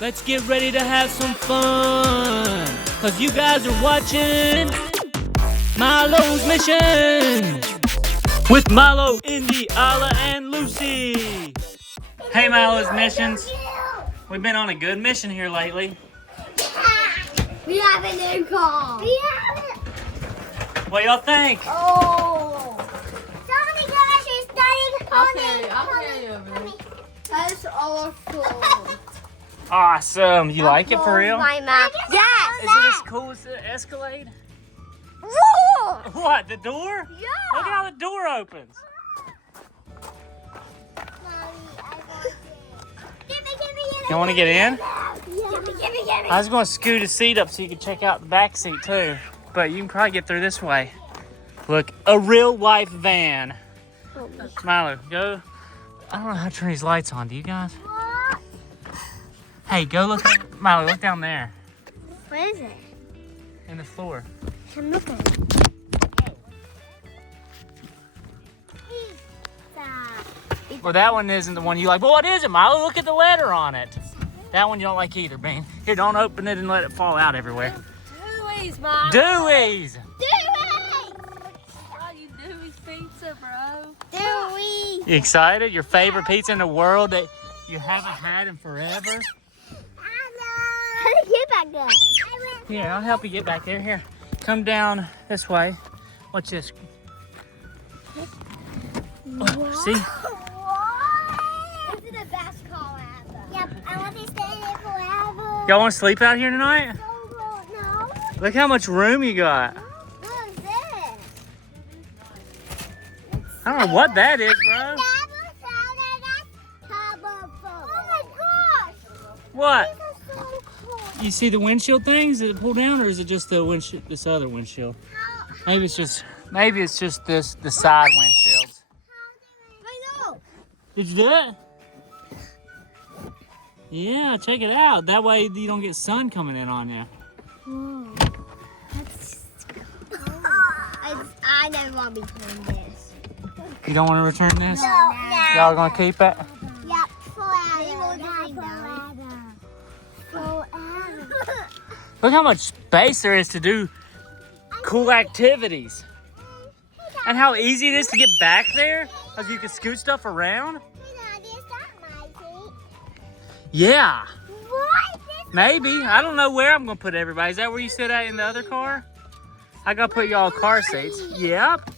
Let's get ready to have some fun, cause you guys are watching Milo's Mission with Milo, Indy, Isla, and Lucy. Hey Milo's Missions, we've been on a good mission here lately. We have a new car. We have it. What y'all think? Oh. Somebody guys is studying. I'll carry you over there. That's awesome. Awesome. You like it for real? My map. Yes. Is it as cool as the Escalade? Whoa. What, the door? Yeah. Look at how the door opens. You want to get in? I was going to scoot a seat up so you could check out the back seat too. But you can probably get through this way. Look, a real life van. Milo, go. I don't know how to turn these lights on. Do you guys? Hey, go look. Milo, look down there. What is it? In the floor. I'm looking. Well, that one isn't the one you like. But what is it, Milo? Look at the letter on it. That one you don't like either, Bean. Here, don't open it and let it fall out everywhere. Dewey's, Mom. Dewey's! Dewey! Oh, you Dewey's pizza, bro. Dewey! You excited? Your favorite pizza in the world that you haven't had in forever? How did you get back there? Here, I'll help you get back there. Here, come down this way. Watch this. Oh, see? This is the best car ever. Yep, I want to stay there forever. Y'all want to sleep out here tonight? No. Look how much room you got. What is this? I don't know what that is, bro. Oh my gosh! What? These are so cool. You see the windshield things? Is it pulled down, or is it just the windshield? This other windshield? Maybe it's just this the side windshields. I know. Did you do it? Yeah, check it out. That way you don't get sun coming in on you. Whoa. That's cool. I never want to be doing this. You don't want to return this? No. Y'all gonna keep it? Yep, forever. Look how much space there is to do cool activities. And how easy it is to get back there. Because you can scoot stuff around. Yeah. What? Maybe. I don't know where I'm going to put everybody. Is that where you sit at in the other car? I got to put y'all car seats. Yep.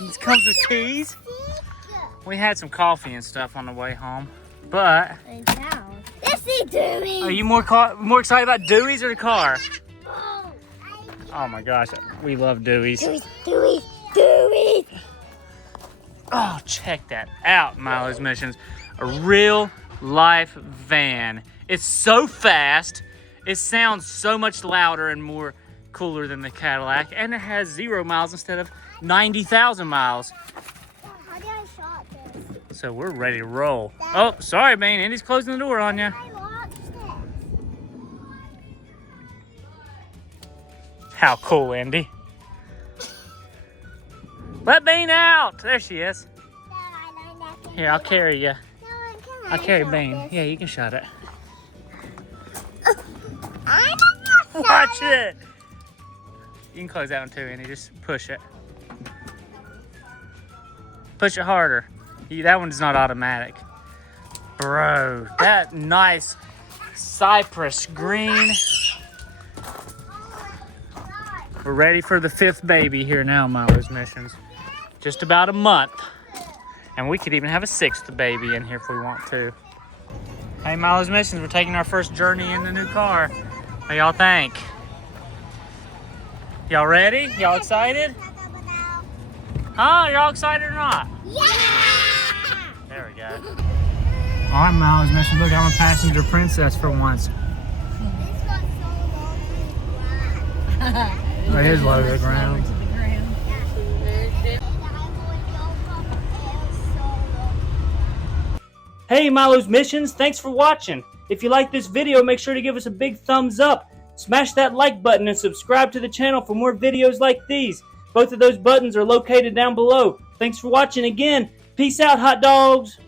This comes with keys. We had some coffee and stuff on the way home. But Let's see Dewey. are you more excited about Dewey's or the car? Oh my gosh. We love Dewey's. Dewey. Oh, check that out, Milo's Missions. A real life van. It's so fast. It sounds so much louder and more cooler than the Cadillac. And it has 0 miles instead of 90,000 miles. How did I shot this? So we're ready to roll. Oh, sorry, man. Andy's closing the door on you. I watched it. How cool, Andy. Let Bean out. There she is. Here, I'll carry you. I'll carry Bean. Yeah, you can shut it. Watch it. You can close that one too, Andy. Just push it. Push it harder. That one's not automatic. Bro, that nice cypress green. We're ready for the 5th baby here now, Milo's Missions. Just about a month. And we could even have a 6th baby in here if we want to. Hey, Milo's Missions, we're taking our first journey in the new car. What y'all think? Y'all ready? Y'all excited? Huh? Y'all excited or not? Yeah! There we go. All right, Milo's Missions, look, I'm a passenger princess for once. This got so long. It is low to the ground. Hey Milo's Missions, thanks for watching. If you like this video, make sure to give us a big thumbs up. Smash that like button and subscribe to the channel for more videos like these. Both of those buttons are located down below. Thanks for watching again. Peace out, hot dogs.